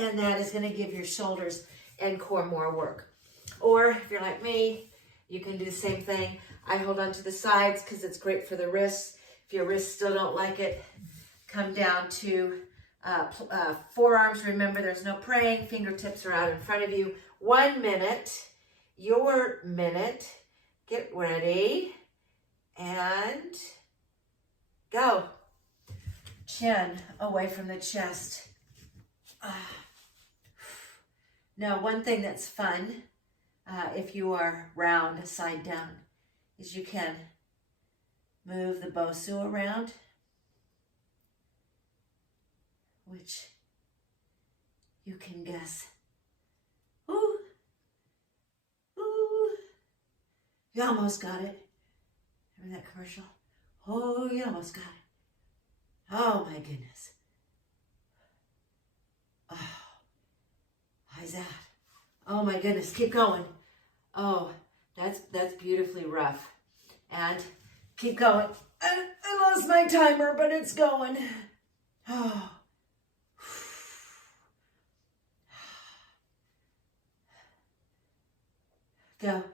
And that is going to give your shoulders and core more work. Or if you're like me, you can do the same thing. I hold on to the sides because it's great for the wrists. If your wrists still don't like it, come down to forearms. Remember, there's no praying. Fingertips are out in front of you. 1 minute, your minute. Get ready and go. Chin away from the chest. Now, one thing that's fun, if you are round side down, is you can move the BOSU around, which you can guess. Ooh, ooh, you almost got it. Remember that commercial? Oh, you almost got it. Oh my goodness. Oh, how's that? Oh my goodness, keep going. Oh, that's beautifully rough. And keep going. I lost my timer, but it's going. Oh. Go.